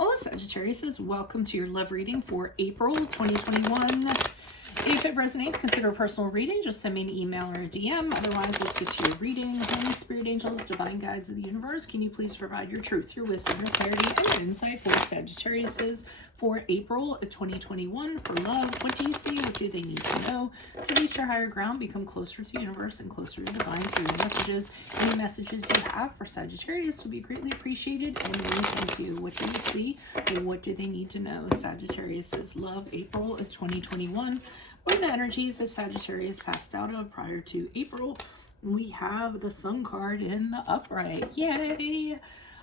Hello, Sagittarius. Welcome to your love reading for April 2021. If it resonates, consider a personal reading. Just send me an email or a DM. Otherwise, let's get to your reading. Holy Spirit, angels, divine guides of the universe, can you please provide your truth, your wisdom, your clarity, and your insight for Sagittarius for April 2021 for love? What do you see? What do they need to know to reach their higher ground, become closer to the universe and closer to divine through your messages? Any messages you have for Sagittarius will be greatly appreciated. And thank you. What do you see? What do they need to know? Sagittarius' love, April 2021. What are the energies that Sagittarius passed out of prior to April? We have the Sun card in the upright. Yay!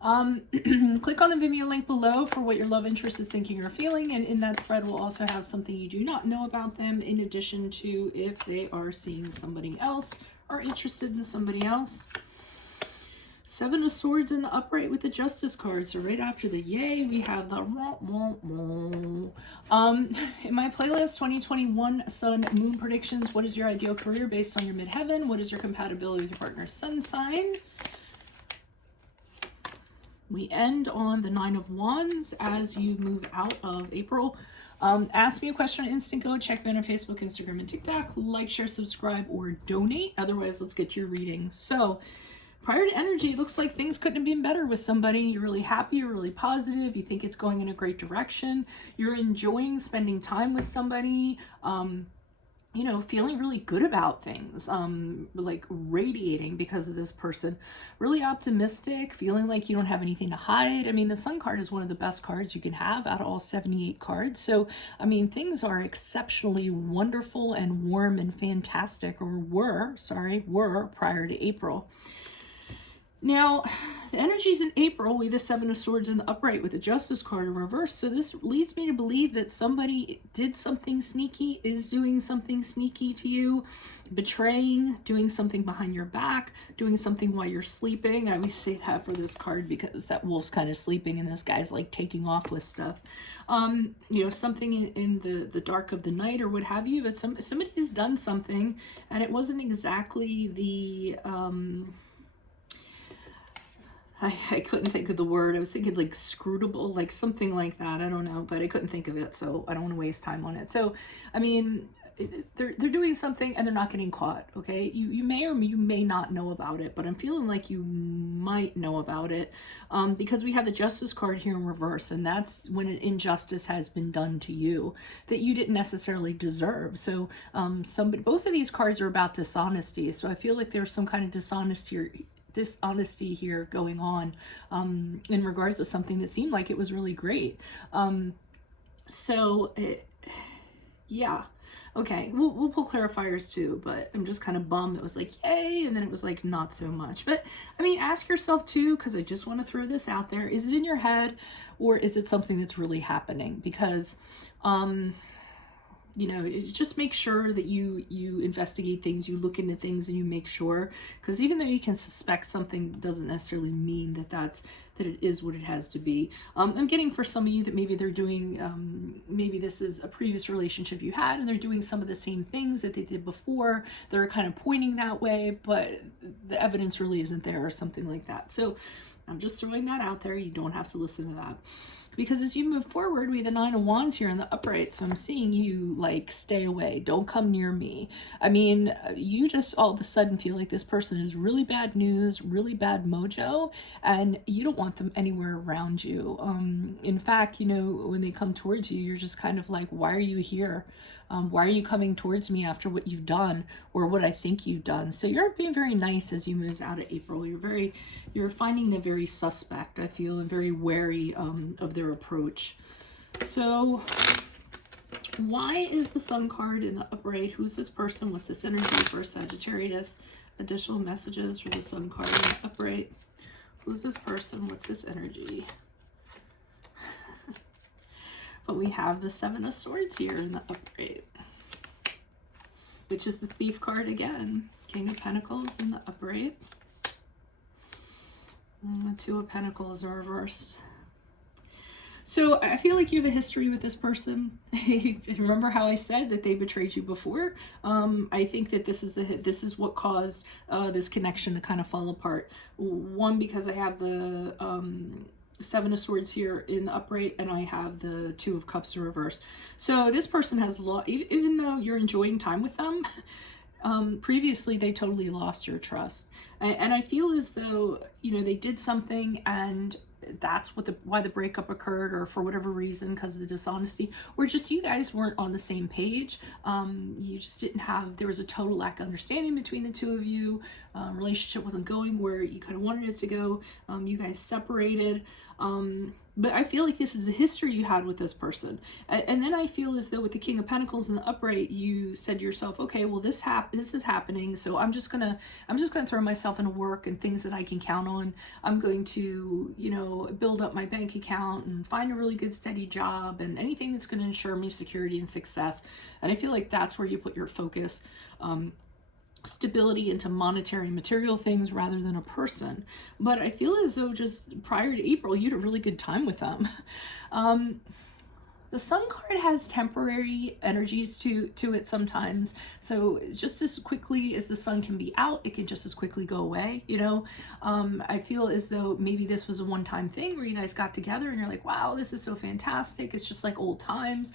Click on the Vimeo link below for what your love interest is thinking or feeling, and in that spread will also have something you do not know about them, in addition to if they are seeing somebody else or interested in somebody else. Seven of Swords in the upright with the Justice card. So right after the yay, we have the in my playlist 2021 Sun Moon predictions. What is your ideal career based on your midheaven? What is your compatibility with your partner's sun sign? We end on the 9 of Wands as you move out of April. Ask me a question on Instant Go. Check me on Facebook, Instagram, and TikTok. Like, share, subscribe, or donate. Otherwise, let's get to your reading. So prior to energy, it looks like things couldn't have been better with somebody. You're really happy, you're really positive, you think it's going in a great direction. You're enjoying spending time with somebody, you know, feeling really good about things, like radiating because of this person. Really optimistic, feeling like you don't have anything to hide. I mean, the Sun card is one of the best cards you can have out of all 78 cards. So, I mean, things are exceptionally wonderful and warm and fantastic, or were prior to April. Now, the energies in April, we have the Seven of Swords in the upright with the Justice card in reverse. So this leads me to believe that somebody did something sneaky, is doing something sneaky to you, betraying, doing something behind your back, doing something while you're sleeping. I always say that for this card because that wolf's kind of sleeping and this guy's like taking off with stuff. You know, something in the dark of the night or what have you, but somebody has done something and it wasn't exactly the... I couldn't think of the word. I was thinking like scrutable, like something like that. I don't know, but I couldn't think of it, so I don't want to waste time on it. So, I mean, they're doing something and they're not getting caught, okay? You may or you may not know about it, but I'm feeling like you might know about it because we have the Justice card here in reverse, and that's when an injustice has been done to you that you didn't necessarily deserve. So both of these cards are about dishonesty, so I feel like there's some kind of dishonesty here going on in regards to something that seemed like it was really great. Yeah, okay, we'll pull clarifiers too, but I'm just kind of bummed it was like yay and then it was like not so much. But I mean, ask yourself too, because I just want to throw this out there, is it in your head or is it something that's really happening? Because you know, just make sure that you investigate things, you look into things, and you make sure, because even though you can suspect something doesn't necessarily mean that it is what it has to be. I'm getting for some of you that maybe they're doing, maybe this is a previous relationship you had and they're doing some of the same things that they did before. They're kind of pointing that way, but the evidence really isn't there or something like that. So I'm just throwing that out there. You don't have to listen to that. Because as you move forward, we have the Nine of Wands here in the upright. So I'm seeing you like, stay away. Don't come near me. I mean, you just all of a sudden feel like this person is really bad news, really bad mojo, and you don't want them anywhere around you. In fact, you know, when they come towards you, you're just kind of like, why are you here? Why are you coming towards me after what you've done or what I think you've done? So you're being very nice as you move out of April. You're finding them very suspect, I feel, and very wary of their approach. So why is the Sun card in the upright? Who's this person? What's this energy for Sagittarius? Additional messages for the Sun card in the upright. Who's this person? What's this energy? But we have the Seven of Swords here in the upright, which is the Thief card again. King of Pentacles in the upright. And the Two of Pentacles are reversed. So I feel like you have a history with this person. Remember how I said that they betrayed you before? I think that this is what caused this connection to kind of fall apart. One, because I have the Seven of Swords here in the upright, and I have the Two of Cups in reverse. So this person has even though you're enjoying time with them, previously they totally lost your trust. And I feel as though, you know, they did something and that's what why the breakup occurred, or for whatever reason, because of the dishonesty, or just you guys weren't on the same page. You just didn't have, there was a total lack of understanding between the two of you. Relationship wasn't going where you kind of wanted it to go. You guys separated. But I feel like this is the history you had with this person. And then I feel as though with the King of Pentacles in the upright, you said to yourself, okay, well, this is happening. So I'm just gonna throw myself into work and things that I can count on. I'm going to, you know, build up my bank account and find a really good steady job and anything that's going to ensure me security and success. And I feel like that's where you put your focus. Stability into monetary material things rather than a person. But I feel as though just prior to April, you had a really good time with them. The Sun card has temporary energies to it sometimes. So just as quickly as the sun can be out, it can just as quickly go away, you know? I feel as though maybe this was a one-time thing where you guys got together and you're like, wow, this is so fantastic. It's just like old times.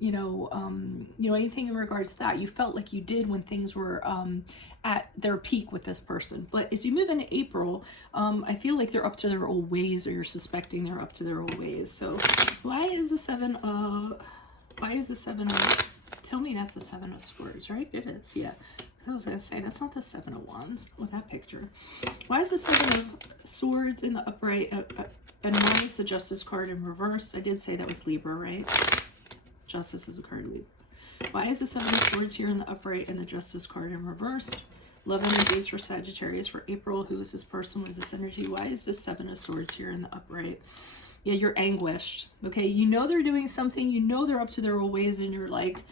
You know, anything in regards to that, you felt like you did when things were at their peak with this person. But as you move into April, I feel like they're up to their old ways, or you're suspecting they're up to their old ways. So why is the seven of, tell me that's the Seven of Swords, right? It is, yeah. I was going to say, that's not the Seven of Wands with that picture. Why is the Seven of Swords in the upright, and why is the Justice card in reverse? I did say that was Libra, right? Justice is a card Libra. Why is the Seven of Swords here in the upright and the Justice card in reversed? Love energies for Sagittarius for April. Who is this person? What is this energy? Why is the Seven of Swords here in the upright? Yeah, you're anguished. Okay, you know they're doing something. You know they're up to their old ways, and you're like,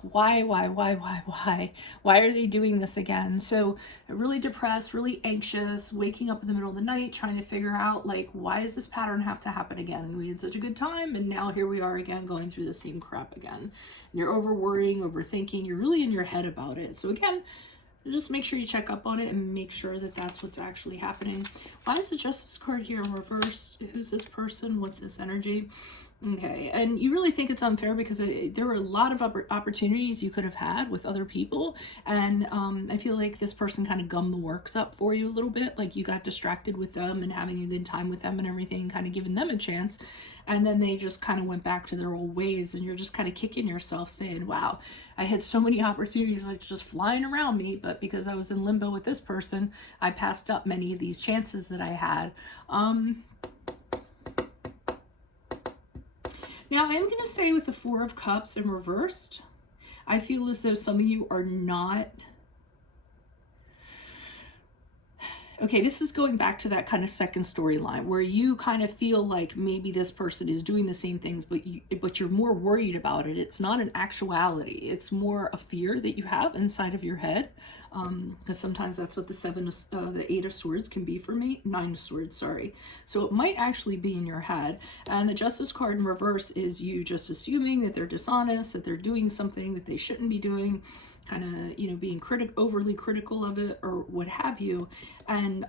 why? Why are they doing this again? So really depressed, really anxious, waking up in the middle of the night, trying to figure out, like, why does this pattern have to happen again? We had such a good time, and now here we are again, going through the same crap again. And you're over worrying, overthinking, you're really in your head about it. So again, just make sure you check up on it and make sure that that's what's actually happening. Why is the Justice card here in reverse? Who's this person? What's this energy? Okay, and you really think it's unfair because there were a lot of opportunities you could have had with other people, and I feel like this person kind of gummed the works up for you a little bit. Like, you got distracted with them and having a good time with them and everything, kind of giving them a chance, and then they just kind of went back to their old ways, and you're just kind of kicking yourself saying, wow, I had so many opportunities like just flying around me, but because I was in limbo with this person, I passed up many of these chances that I had. Now, I'm going to say with the Four of Cups in reversed, I feel as though some of you are not... Okay, this is going back to that kind of second storyline where you kind of feel like maybe this person is doing the same things, but you're more worried about it. It's not an actuality. It's more a fear that you have inside of your head. Because sometimes that's what the Eight of Swords can be for me. Nine of Swords, sorry. So it might actually be in your head. And the Justice card in reverse is you just assuming that they're dishonest, that they're doing something that they shouldn't be doing, kind of, you know, being overly critical of it or what have you. And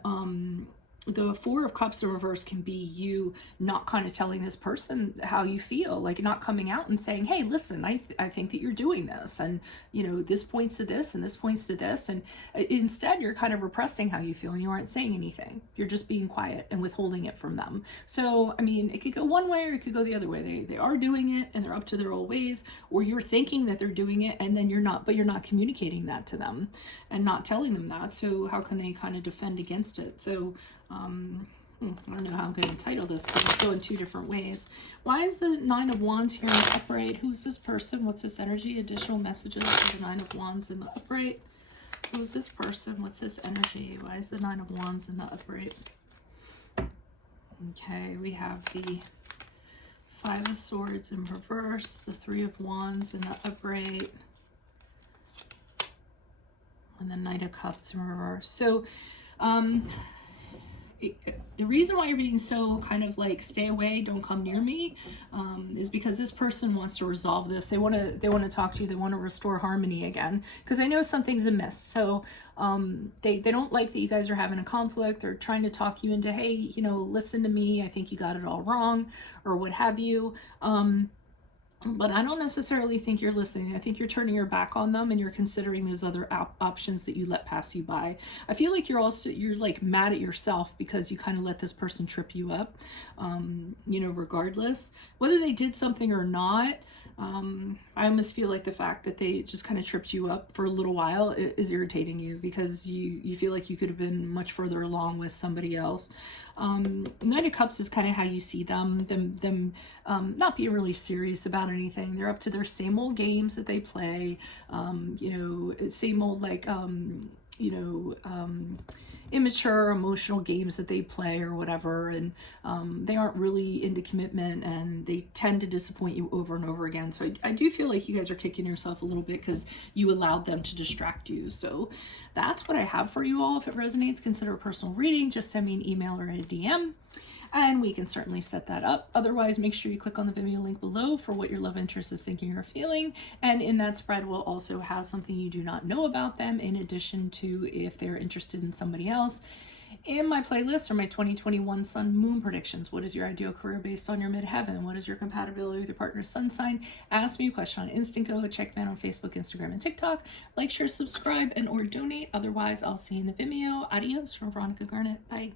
the Four of Cups in reverse can be you not kind of telling this person how you feel, like not coming out and saying, hey, listen, I think that you're doing this, and, you know, this points to this and this points to this, and instead you're kind of repressing how you feel and you aren't saying anything. You're just being quiet and withholding it from them. So, I mean, it could go one way or it could go the other way. They are doing it and they're up to their old ways, or you're thinking that they're doing it and then you're not, but you're not communicating that to them and not telling them that. So how can they kind of defend against it? So, I don't know how I'm going to title this because it's going two different ways. Why is the Nine of Wands here in the upright? Who's this person? What's this energy? Additional messages for the Nine of Wands in the upright. Who's this person? What's this energy? Why is the Nine of Wands in the upright? Okay, we have the Five of Swords in reverse, the Three of Wands in the upright, and the Knight of Cups in reverse. So, The reason why you're being so kind of like stay away, don't come near me, is because this person wants to resolve this. They want to talk to you. They want to restore harmony again, because I know something's amiss. So they don't like that you guys are having a conflict. They're trying to talk you into, hey, you know, listen to me, I think you got it all wrong, or what have you. But I don't necessarily think you're listening. I think you're turning your back on them and you're considering those other options that you let pass you by. I feel like you're like mad at yourself because you kind of let this person trip you up, you know, regardless. Whether they did something or not, I almost feel like the fact that they just kind of tripped you up for a little while is irritating you, because you feel like you could have been much further along with somebody else. Knight of Cups is kind of how you see them not being really serious about anything. They're up to their same old games that they play, you know, same old like you know, immature emotional games that they play or whatever, and they aren't really into commitment, and they tend to disappoint you over and over again. So I do feel like you guys are kicking yourself a little bit because you allowed them to distract you. So that's what I have for you all. If it resonates, consider a personal reading. Just send me an email or a DM and we can certainly set that up. Otherwise, make sure you click on the Vimeo link below for what your love interest is thinking or feeling. And in that spread, we'll also have something you do not know about them, in addition to if they're interested in somebody else. In my playlist are my 2021 Sun Moon predictions. What is your ideal career based on your midheaven? What is your compatibility with your partner's sun sign? Ask me a question on Instant Go. Check me out on Facebook, Instagram, and TikTok. Like, share, subscribe, and or donate. Otherwise, I'll see you in the Vimeo. Adios from Veronica Garnett. Bye.